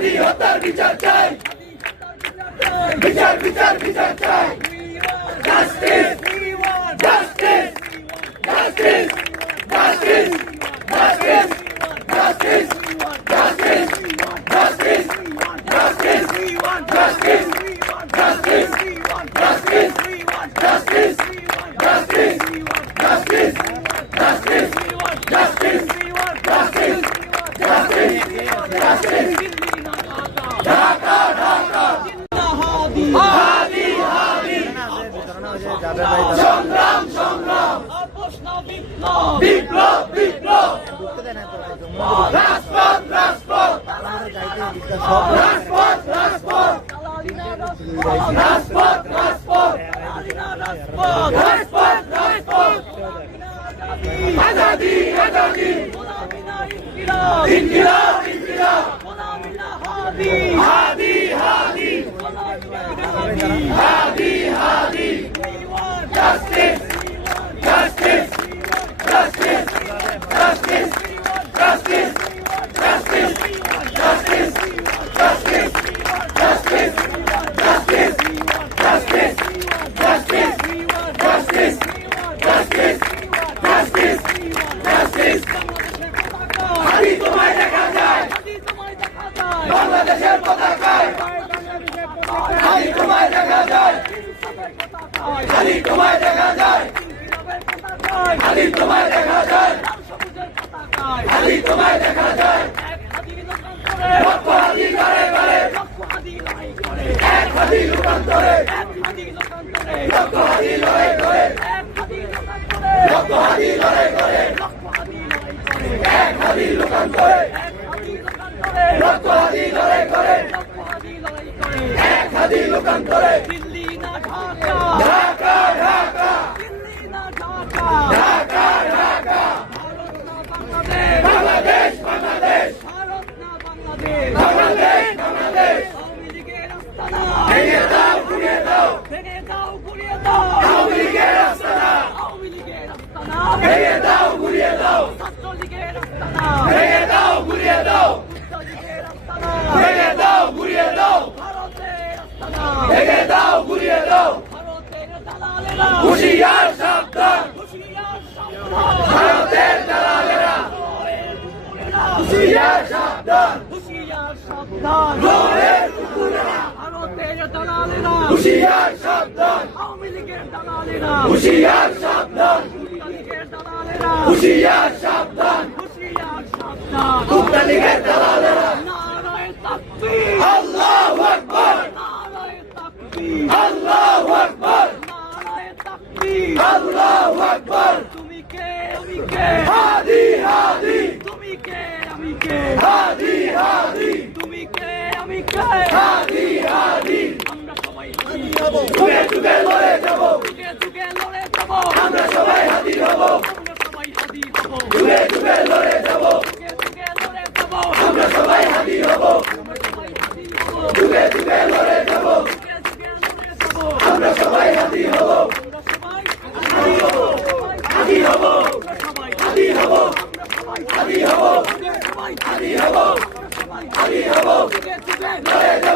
হাদি হত্যার বিচার চাই, বিচার বিচার বিচার চাই, justice justice justice justice justice justice justice justice justice justice justice, justice, justice, justice, justice, justice, justice, justice, justice, justice. Dhaka Dhaka Hadi Hadi সংগ্রাম সংগ্রাম বিপ্লব বিপ্লব রাজপথ রাজপথ রাজপথ রাজপথ রাজপথ রাজপথ রাজপথ রাজপথ আজাদি আজাদি ইনকিলাব ইনকিলাব Hadi Hadi Hadi Hadi justice justice justice justice justice justice justice justice justice, justice, justice, justice, justice, justice, justice, justice. Hadi তোমায় দেখা যায়, বাংলাদেশের পতাকায়। হাদি তোমায় দেখা যায়, হাদি তোমায় দেখা যায়, হাদি তোমায় দেখা যায়, হাদি তোমায় দেখা যায়। লক্ষ হাদি ঘরে ঘরে, এক হাদি লোকান্তরে, লক্ষ হাদি লড়াই করে, লক্ষ হাদি লড়াই করে, এক হাদি লোকান্তরে, লক্ষ হাদি লড়াই করে, এক হাদি লোকান্তরে। দিল্লি না ঢাকা, ঢাকা ঢাকা, দিল্লি না ঢাকা, ঢাকা ঢাকা, বাংলাদেশ বাংলাদেশ, ভারত না বাংলাদেশ, বাংলাদেশ বাংলাদেশ। ভেঙে দাও গুড়িয়ে দাও, ভেঙে দাও গুড়িয়ে দাও, আওয়ামী লীগের আস্তানা, আওয়ামী লীগের আস্তানা, ভেঙে দাও গুড়িয়ে দাও, ছাত্রলীগের আস্তানা, ভেঙে দাও গুড়িয়ে দাও, ছাত্রলীগের আস্তানা, ভেঙে দাও গুড়িয়ে দাও, ভারতের আস্তানা, ভেঙে দাও গুড়িয়ে দাও, ভারতের দালালেরা হুঁশিয়ার সাবধান, হুঁশিয়ার সাবধান, ভারতের দালালেরা হুঁশিয়ার সাবধান, হুঁশিয়ার সাবধান, ভারতের দালালেরা হুঁশিয়ার সাবধান, আওয়ামী লীগের দালালেরা হুঁশিয়ার সাবধান, লীগের দালালেরা হুঁশিয়ার সাবধান, হুঁশিয়ার সাবধান, মুক্তা লীগের দালালেরা। নারায়ে তাকবীর, আল্লাহু আকবার, নারায়ে তাকবীর, আল্লাহু আকবার, নারায়ে তাকবীর, আল্লাহু আকবার। তুমি কে আমি কে, হাদি হাদি, তুমি কে আমি কে, হাদি হাদি, তুমি কে আমি কে, হাদি হাদি। আমরা সবাই হাদি হব, যুগে যুগে লড়ে যাব, যুগে যুগে লড়ে যাব, আমরা সবাই হাদি হব, আমরা সবাই হাদি হব, যুগে যুগে লড়ে যাব, যুগে যুগে লড়ে যাব, আমরা সবাই হাদি হব, আমরা সবাই হাদি হব, যুগে যুগে লড়ে যাব, যুগে যুগে লড়ে যাব, আমরা সবাই হাদি হব, আমরা সবাই হাদি হব, হাদি হব, আমরা সবাই হাদি হব, আমরা সবাই হাদি হব, আমরা সবাই হাদি হব, আমরা সবাই হাদি হব, যুগে যুগে লড়ে যাব।